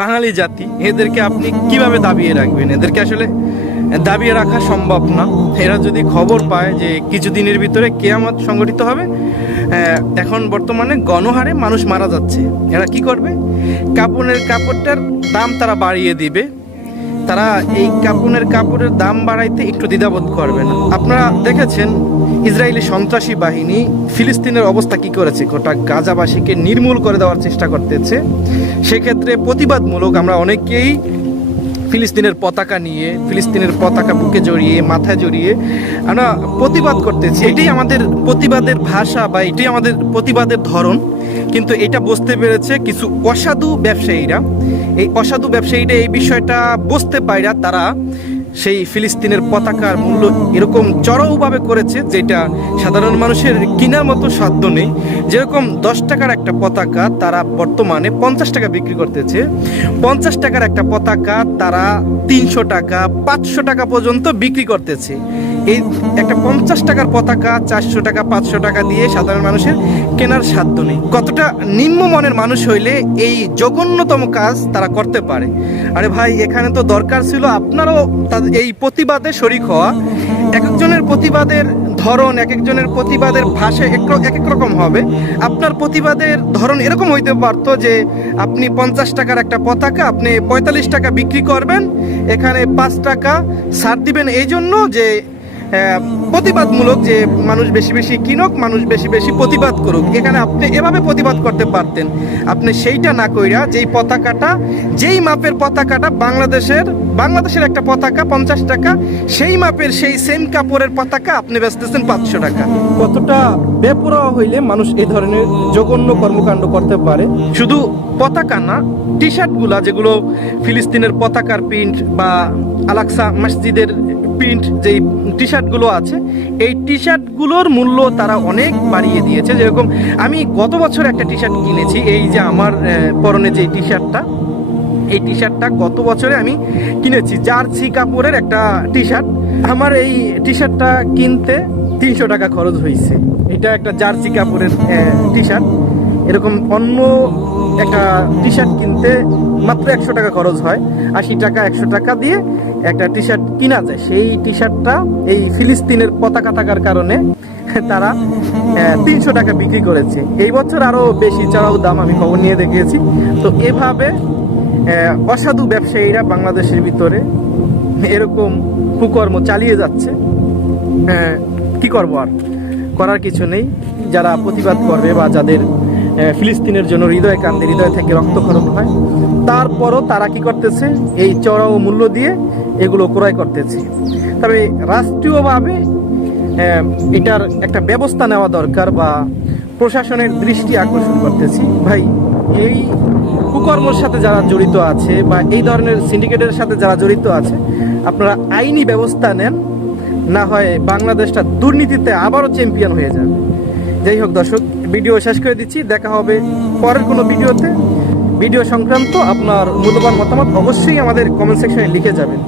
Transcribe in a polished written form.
বাঙালি জাতি, এদেরকে আপনি কিভাবে দাবিয়ে রাখবেন? এদেরকে আসলে দাবিয়ে রাখা সম্ভব না। এরা যদি খবর পায় যে কিছুদিনের ভিতরে কিয়ামত সংঘটিত হবে, এখন বর্তমানে গণহারে মানুষ মারা যাচ্ছে, এরা কি করবে? কাপড়টার দাম তারা বাড়িয়ে দিবে। তারা এই কাপড়ের দাম বাড়াইতে একটু দ্বিধাবোধ করবে না। আপনারা দেখেছেন ইসরায়েলি সন্ত্রাসী বাহিনী ফিলিস্তিনের অবস্থা কি করেছে, গোটা গাজাবাসীকে নির্মূল করে দেওয়ার চেষ্টা করতেছে। সেক্ষেত্রে প্রতিবাদমূলক আমরা অনেকেই ফিলিস্তিনের পতাকা নিয়ে, ফিলিস্তিনের পতাকা বুকে জড়িয়ে, মাথায় জড়িয়ে আমরা প্রতিবাদ করতেছি। এটাই আমাদের প্রতিবাদের ভাষা বা এটাই আমাদের প্রতিবাদের ধরন। কিন্তু এটা বুঝতে পেরেছে কিছু অসাধু ব্যবসায়ীরা। এই অসাধু ব্যবসায়ীরা এই বিষয়টা বুঝতে পাইরা তারা সেই ফিলিস্তিনের পতাকার মূল্য এরকম চড়াওভাবে করেছে যেটা সাধারণ মানুষের কেনার মতো সাধ্য নেই। যেরকম 10 টাকার একটা পতাকা তারা বর্তমানে 50 টাকা বিক্রি করতেছে। 50 টাকার একটা পতাকা তারা 300 টাকা 500 টাকা পর্যন্ত বিক্রি করতেছে। এই একটা 50 টাকার পতাকা 400 টাকা 500 টাকা দিয়ে সাধারণ মানুষের কেনার সাধ্য নেই। কতটা নিম্নমানের মানুষ হইলে এই জঘন্যতম কাজ তারা করতে পারে? আরে ভাই, এখানে তো দরকার ছিল আপনারাও এই প্রতিবাদে শরিক হওয়া। এক একজনের প্রতিবাদের ধরন, এক একজনের প্রতিবাদের ভাষা এক এক রকম হবে। আপনার প্রতিবাদের ধরন এরকম হইতে পারতো যে আপনি 50 টাকার একটা পতাকা আপনি 45 টাকা বিক্রি করবেন, এখানে 5 টাকা ছাড় দিবেন, এই জন্য যে প্রতিবাদমূলক, যে মানুষ বেশি বেশি কিনুক, মানুষ বেশি বেশি প্রতিবাদ করুক। এখানে আপনি এভাবে প্রতিবাদ করতে পারতেন। আপনি সেইটা না কইরা যেই পতাকাটা, যেই মাপের পতাকাটা বাংলাদেশের একটা পতাকা 50 টাকা, সেই মাপের সেই সেম কাপড়ের পতাকা আপনি বেচতেছেন 500 টাকা। কতটা বেপরোয়া হইলে মানুষ এই ধরনের জঘন্য কর্মকাণ্ড করতে পারে? শুধু পতাকা না, টি শার্টগুলা যেগুলো ফিলিস্তিনের পতাকার প্রিন্ট বা আলাকসা মসজিদের প্রিন্ট যেই টি শার্টগুলো আছে, এই টি শার্টগুলোর মূল্য তারা অনেক বাড়িয়ে দিয়েছে। যেরকম আমি গত বছর একটা টি শার্ট কিনেছি, এই যে আমার পরনে যে টি শার্টটা, এই টি শার্টটা গত বছরে আমি কিনেছি, জার্সি কাপড়ের একটা টি শার্ট। আমার এই টি শার্টটা কিনতে 300 টাকা খরচ হয়েছে। এটা একটা জার্সি কাপড়ের টি শার্ট। এরকম অন্য একটা টি শার্ট কিনতে মাত্র 100 টাকা খরচ হয়। 80 টাকা 100 টাকা দিয়ে একটা টি শার্ট কিনা যায়। সেই টি শার্টটা এই ফিলিস্তিনের পতাকা থাকার কারণে তারা 300 টাকা বিক্রি করেছে। এই বছর আরও বেশি চড়াও দাম, আমি খবর নিয়ে দেখিয়েছি। তো এভাবে অসাধু ব্যবসায়ীরা বাংলাদেশের ভিতরে এরকম কুকর্ম চালিয়ে যাচ্ছে। কি করবো, আর করার কিছু নেই। যারা প্রতিবাদ করবে বা যাদের ফিলিস্তিনের জন্য হৃদয় কান্দে, হৃদয় থেকে রক্তক্ষরণ হয়, তারপরও তারা কি করতেছে? এই চড়াও মূল্য দিয়ে এগুলো ক্রয় করতেছে। তবে রাষ্ট্রীয়ভাবে এটার একটা ব্যবস্থা নেওয়া দরকার বা প্রশাসনের দৃষ্টি আকর্ষণ করতেছি। ভাই, এই কুকর্মের সাথে যারা জড়িত আছে বা এই ধরনের সিন্ডিকেটের সাথে যারা জড়িত আছে, আপনারা আইনি ব্যবস্থা নেন, না হয় বাংলাদেশটা দুর্নীতিতে আবারও চ্যাম্পিয়ন হয়ে যাবে। যাই হোক দর্শক, ভিডিও শেষ করে দিচ্ছি। দেখা হবে পরের কোনো ভিডিওতে। ভিডিও সংক্রান্ত আপনার মূল্যবান মতামত অবশ্যই আমাদের কমেন্ট সেকশনে লিখে যাবেন।